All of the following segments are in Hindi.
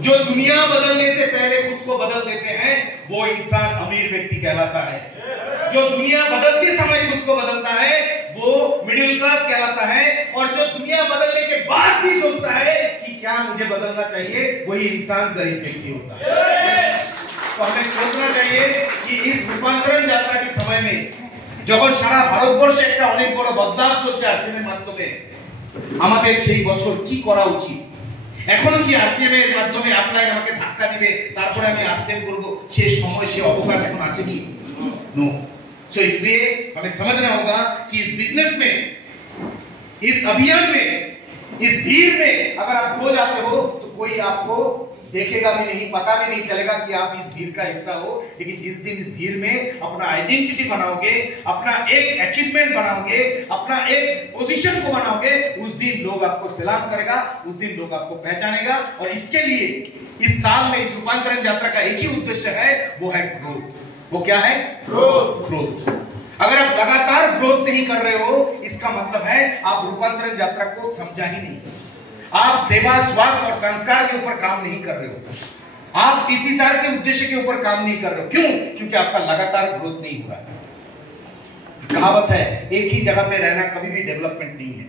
जो दुनिया बदलने से पहले खुद को बदल देते हैं वो इंसान अमीर व्यक्ति कहलाता है। जो दुनिया बदलते समय खुद को बदलता है वो मिडिल क्लास कहलाता है। और जो दुनिया बदलने के बाद भी सोचता है कि क्या मुझे बदलना चाहिए, वही इंसान गरीब व्यक्ति होता है। तो हमें सोचना चाहिए कि इस रूपांतरण यात्रा के समय में যখন সারা ভারতবর্ষে একটা অনেক বড় বদলাव চলছে আরসিএম এর মাধ্যমে, আমাদের সেই বছর কি করা উচিত? এখনো কি আরসিএম এর মাধ্যমে আপনারা আমাকে ধাক্কা দিবে তারপরে আমি আরসিএম করব, সেই সময় সেই অবকাশ এখন আছে কি? नो। सो इसलिए हमें समझना होगा कि इस बिजनेस में, इस अभियान में, इस भीड़ में अगर आप खो जाते हो तो कोई आपको देखेगा भी नहीं, पता भी नहीं चलेगा कि आप इस भीड़ का हिस्सा हो। लेकिन जिस दिन इस भीड़ में अपना आइडेंटिटी बनाओगे, अपना एक अचीवमेंट बनाओगे, अपना एक पोजीशन को बनाओगे, उस दिन लोग आपको सलाम करेगा, उस दिन लोग आपको पहचानेगा। और इसके लिए इस साल में इस रूपांतरण यात्रा का एक ही उद्देश्य है, वो है ग्रोथ। वो क्या है? ग्रोथ। अगर आप लगातार ग्रोथ नहीं कर रहे हो, इसका मतलब है आप रूपांतरण यात्रा को समझा ही नहीं। आप सेवा, स्वास्थ्य और संस्कार के ऊपर काम नहीं कर रहे हो। आप किसी साल के उद्देश्य के ऊपर काम नहीं कर रहे हो। क्यों? क्योंकि आपका लगातार ग्रोथ नहीं हो रहा है। कहावत है, एक ही जगह पे रहना कभी भी डेवलपमेंट नहीं है।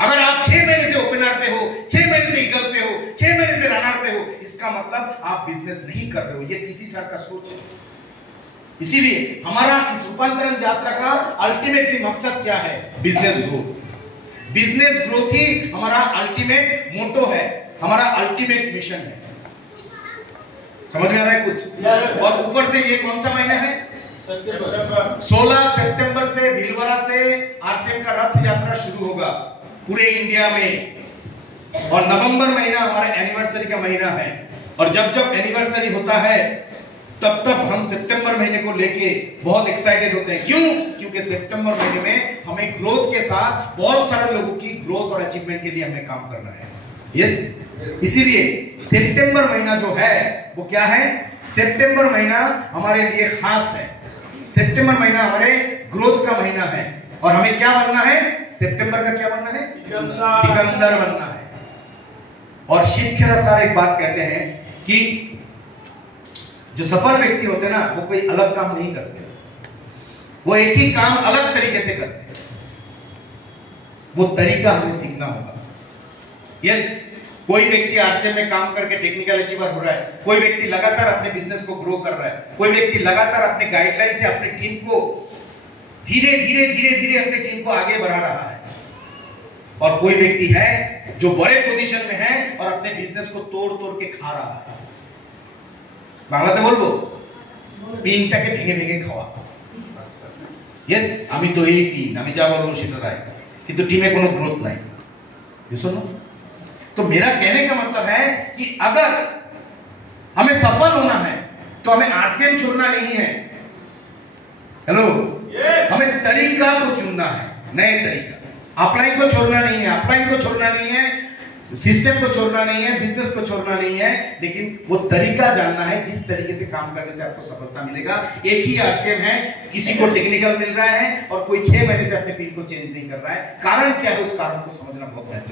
अगर आप 6 महीने से ओपनर पे हो, 6 महीने से ईगल पे हो, 6 महीने से रनर पे हो, इसका मतलब आप बिजनेस नहीं कर रहे हो। ये किसी साल का सोच है। इसीलिए हमारा इस रूपांतरण यात्रा का अल्टीमेटली मकसद क्या है? Business growth. बिजनेस ग्रोथ ही हमारा अल्टीमेट मोटो है, हमारा अल्टीमेट मिशन है। समझ में आ रहा है कुछ? yes. और ऊपर से ये कौन सा महीना है? 16 सितंबर से भीलवाड़ा से आरसीएम का रथ यात्रा शुरू होगा पूरे इंडिया में। और नवंबर महीना हमारा एनिवर्सरी का महीना है। और जब जब एनिवर्सरी होता है तब तब हम सितंबर महीने को लेके बहुत एक्साइटेड होते हैं। क्यों? क्योंकि सितंबर महीने में हमें ग्रोथ के साथ बहुत सारे लोगों की ग्रोथ और अचीवमेंट के लिए हमें काम करना है। यस। इसीलिए सितंबर महीना जो है वो क्या है? सितंबर महीना हमारे लिए खास है। सितंबर महीना हमारे ग्रोथ का महीना है। और हमें क्या बनना है? सितंबर का क्या बनना है? सिकंदर बनना है। और शिव खेरा सर एक बात कहते हैं कि जो सफल व्यक्ति होते हैं ना, वो कोई अलग काम नहीं करते, वो एक ही काम अलग तरीके से करते हैं। वो तरीका हमें सीखना होगा। यस। कोई व्यक्ति आरसीएम में काम करके टेक्निकल अचीवर हो रहा है, कोई व्यक्ति लगातार अपने बिजनेस को ग्रो कर रहा है, कोई व्यक्ति लगातार अपने गाइडलाइन से अपनी टीम को धीरे धीरे अपनी टीम को आगे बढ़ा रहा है। और कोई व्यक्ति है जो बड़े पोजीशन में है और अपने बिजनेस को तोड़ तोड़ के खा रहा है। বাংলাতে বলবো, পিনটাকে ভেঙে ভেঙে খাওয়া। यस, আমি তো এই পিন, আমি যা বলবো সেটা রাইট, কিন্তু टीम में কোনো ग्रोथ नहीं। ये सुनो, तो मेरा कहने का मतलब है कि अगर हमें सफल होना है तो हमें आरसीएम छोड़ना नहीं है। हेलो, हमें तरीका को चुनना है, नए तरीका। ऑफलाइन को छोड़ना नहीं है, ऑफलाइन को छोड़ना नहीं है, सिस्टम को छोड़ना नहीं है, बिजनेस को छोड़ना नहीं है, लेकिन वो तरीका जानना है जिस तरीके से काम करने से आपको सफलता मिलेगा। एक ही आरसीएम है, किसी को टेक्निकल मिल रहा है और कोई 6 महीने से अपने पिन को चेंज नहीं कर रहा है। कारण क्या है? उस कारण को समझना बहुत महत्वपूर्ण है।